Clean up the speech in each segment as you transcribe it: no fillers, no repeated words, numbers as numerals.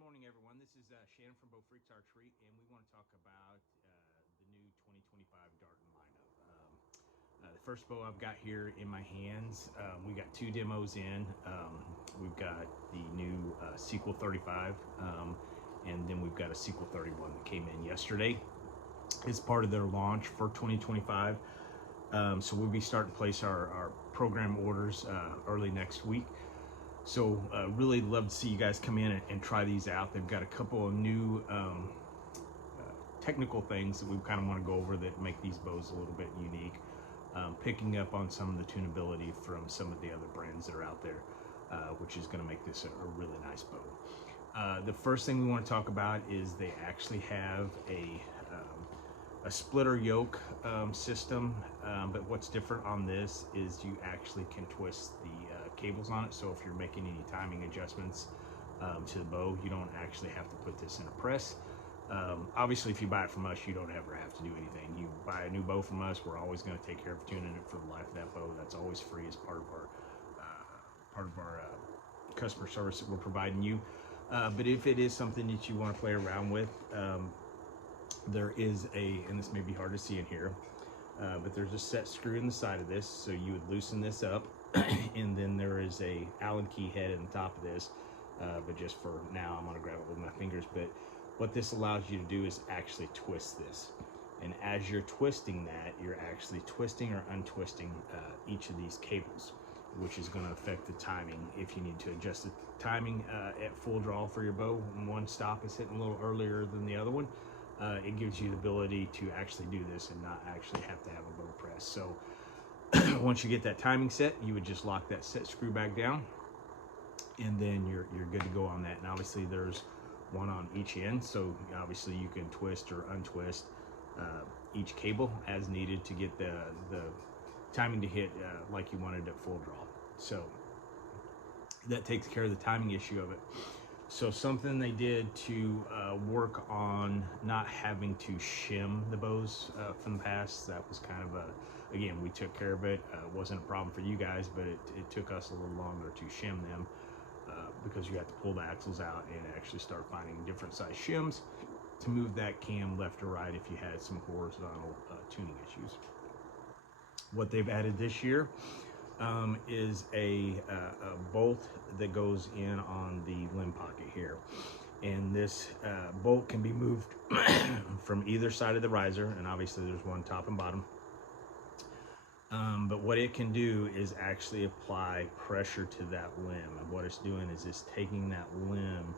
morning, everyone. This is Shannon from Bow Freaks Archery, and we want to talk about the new 2025 Darton lineup. The first bow I've got here in my hands, we got two demos in. We've got the new Sequel 35, and then we've got a Sequel 31 that came in yesterday. It's part of their launch for 2025. So we'll be starting to place our program orders early next week. So really love to see you guys come in and try these out. They've got a couple of new technical things that we kind of want to go over that make these bows a little bit unique. Picking up on some of the tunability from some of the other brands that are out there, which is going to make this a really nice bow. The first thing we want to talk about is they actually have a splitter yoke system, but what's different on this is you actually can twist the cables on it. So if you're making any timing adjustments to the bow, you don't actually have to put this in a press. Obviously, if you buy it from us, you don't ever have to do anything. You buy a new bow from us, we're always going to take care of tuning it for the life of that bow. That's always free as part of our customer service that we're providing you. But if it is something that you want to play around with, there is and this may be hard to see in here, but there's a set screw in the side of this, so you would loosen this up, and then there is a Allen key head in the top of this, but just for now I'm going to grab it with my fingers. But what this allows you to do is actually twist this, and as you're twisting that, you're actually twisting or untwisting each of these cables, which is going to affect the timing. If you need to adjust the timing at full draw for your bow, and one stop is hitting a little earlier than the other one, it gives you the ability to actually do this and not actually have to have a bow press. So once you get that timing set, you would just lock that set screw back down, and then you're good to go on that. And obviously there's one on each end, so obviously you can twist or untwist each cable as needed to get the timing to hit like you wanted at full draw. So that takes care of the timing issue of it. So something they did to work on not having to shim the bows from the past, that was kind of again, we took care of it. Wasn't a problem for you guys, but it took us a little longer to shim them because you have to pull the axles out and actually start finding different size shims to move that cam left or right if you had some horizontal tuning issues. What they've added this year is a bolt that goes in on the limb pocket here, and this bolt can be moved from either side of the riser, and obviously there's one top and bottom, but what it can do is actually apply pressure to that limb, and what it's doing is it's taking that limb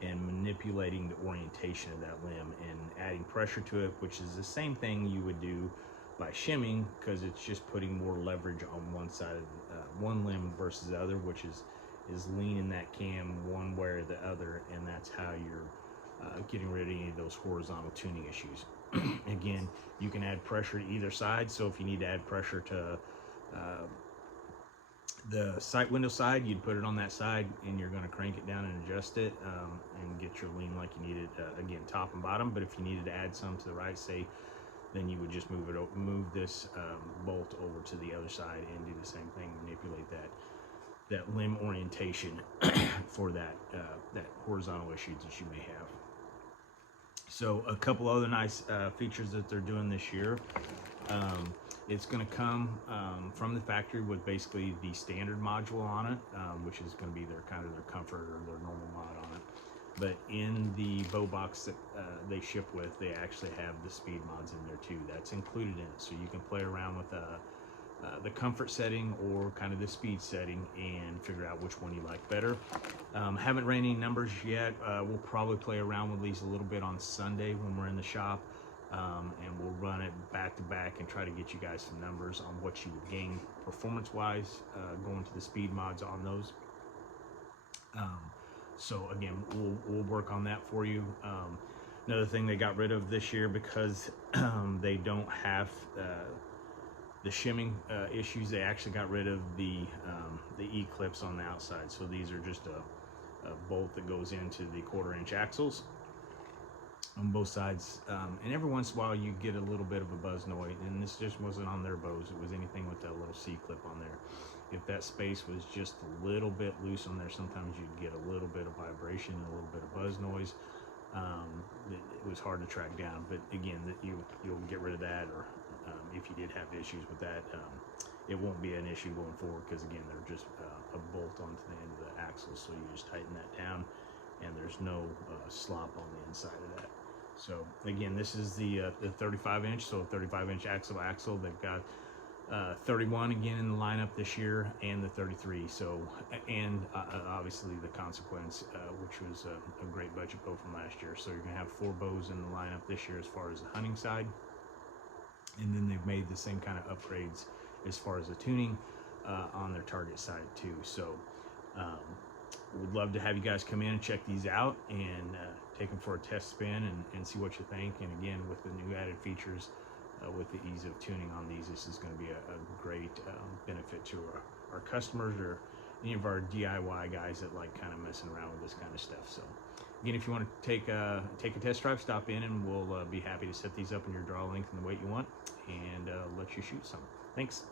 and manipulating the orientation of that limb and adding pressure to it, which is the same thing you would do by shimming, because it's just putting more leverage on one side of one limb versus the other, which is leaning that cam one way or the other, and that's how you're getting rid of any of those horizontal tuning issues. Again, you can add pressure to either side, so if you need to add pressure to the sight window side, you'd put it on that side, and you're going to crank it down and adjust it and get your lean like you need it, again, top and bottom. But if you needed to add some to the right, say, then you would just move this bolt over to the other side and do the same thing, manipulate that limb orientation for that horizontal issues that you may have. So a couple other nice features that they're doing this year. It's going to come from the factory with basically the standard module on it, which is going to be their comfort or their normal mod on it. But in the bow box that they ship with, they actually have the speed mods in there too. That's included in it, so you can play around with the comfort setting or kind of the speed setting and figure out which one you like better. Haven't ran any numbers yet. We'll probably play around with these a little bit on Sunday when we're in the shop, and we'll run it back to back and try to get you guys some numbers on what you would gain performance wise going to the speed mods on those. So again, we'll work on that for you. Another thing they got rid of this year, because they don't have the shimming issues, they actually got rid of the E-clips on the outside. So these are just a bolt that goes into the 1/4-inch axles on both sides. And every once in a while you get a little bit of a buzz noise, and this just wasn't on their bows. It was anything with that little C-clip on there. if that space was just a little bit loose on there, sometimes you'd get a little bit of vibration, a little bit of buzz noise. It was hard to track down, but again, you'll get rid of that, or if you did have issues with that, it won't be an issue going forward, because again, they're just a bolt onto the end of the axle, so you just tighten that down, and there's no slop on the inside of that. So again, this is the 35 inch, so 35 inch axle to axle. They've got 31 again in the lineup this year, and the 33. So, and obviously the Consequence, which was a great budget bow from last year. So you're gonna have 4 bows in the lineup this year as far as the hunting side, and then they've made the same kind of upgrades as far as the tuning on their target side too. So would love to have you guys come in and check these out, and take them for a test spin and see what you think. And again, with the new added features, with the ease of tuning on these, this is going to be a great benefit to our customers, or any of our DIY guys that like kind of messing around with this kind of stuff. So again, if you want to take a test drive, stop in, and we'll be happy to set these up in your draw length and the weight you want, and let you shoot some. Thanks.